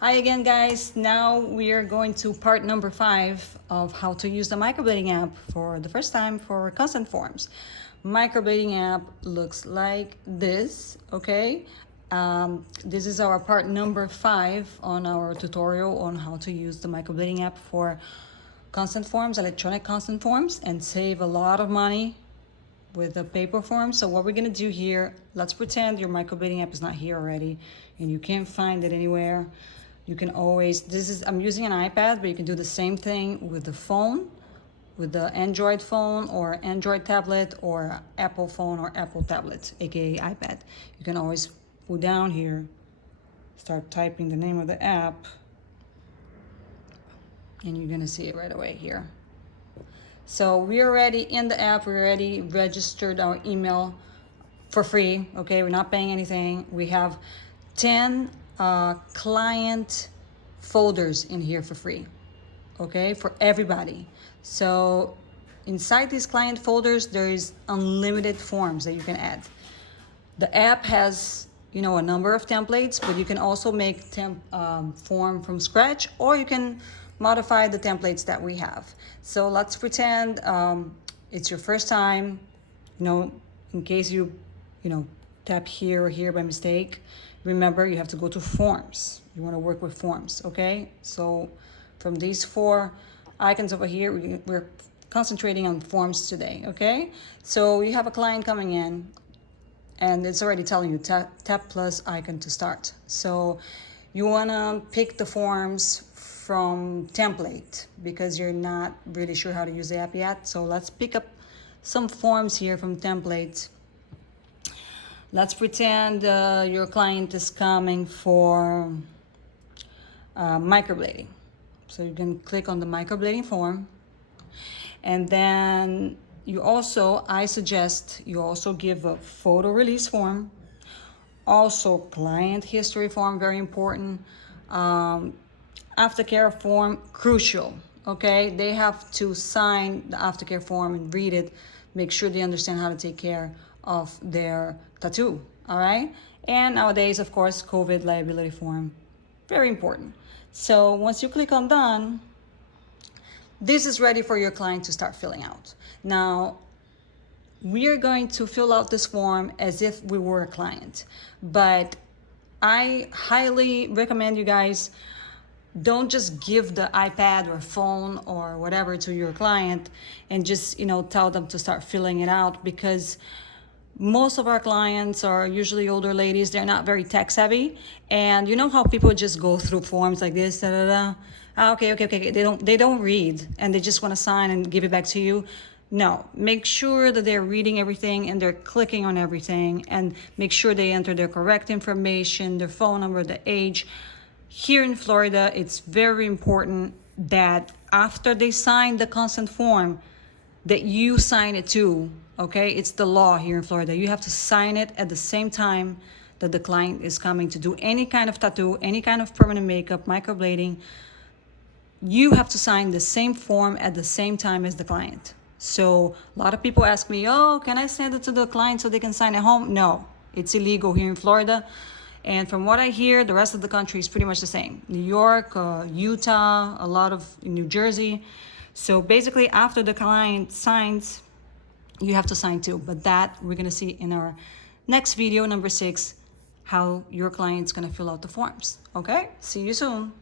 Hi again, guys. Now we are going to part number 5 of how to use the microblading app for the first time for consent forms. Microblading app looks like this, okay? This is our part number 5 on our tutorial on how to use the microblading app for consent forms, electronic consent forms, and save a lot of money with the paper form. So what we're gonna do here, let's pretend your microblading app is not here already and you can't find it anywhere. You can always, I'm using an iPad, but you can do the same thing with the phone, with the Android phone or Android tablet or Apple phone or Apple tablet, aka iPad. You can always pull down here, start typing the name of the app, and you're gonna see it right away here. So we're already in the app, we already registered our email for free, okay? We're not paying anything. We have 10 client folders in here for free, okay, for everybody. So inside these client folders, there is unlimited forms that you can add. The app has, a number of templates, but you can also make form from scratch, or you can modify the templates that we have. So let's pretend it's your first time, in case you tap here or here by mistake. Remember, you have to go to forms. You want to work with forms, okay? So from these 4 icons over here, we're concentrating on forms today, okay? So you have a client coming in, and it's already telling you tap plus icon to start. So you want to pick the forms from template because you're not really sure how to use the app yet. So let's pick up some forms here from templates. Let's pretend your client is coming for microblading. So you can click on the microblading form. And then I suggest you also give a photo release form. Also client history form, very important. Aftercare form, crucial, okay? They have to sign the aftercare form and read it, make sure they understand how to take care of their tattoo, all right? And nowadays, of course, COVID liability form, very important. So once you click on done, this is ready for your client to start filling out. Now, we are going to fill out this form as if we were a client, but I highly recommend you guys don't just give the iPad or phone or whatever to your client and just, tell them to start filling it out, because most of our clients are usually older ladies. They're not very tech savvy. And you know how people just go through forms like this, da, da, da. Okay. They don't read and they just want to sign and give it back to you. No, make sure that they're reading everything and they're clicking on everything, and make sure they enter their correct information, their phone number, the age. Here in Florida, it's very important that after they sign the consent form, that you sign it too, okay? It's the law here in Florida. You have to sign it at the same time that the client is coming to do any kind of tattoo, any kind of permanent makeup, microblading. You have to sign the same form at the same time as the client. So a lot of people ask me, oh, can I send it to the client so they can sign at home? No, it's illegal here in Florida. And from what I hear, the rest of the country is pretty much the same. New York, Utah, a lot of New Jersey. So basically, after the client signs, you have to sign too. But that we're gonna see in our next video, number 6, how your client's gonna fill out the forms. Okay, see you soon.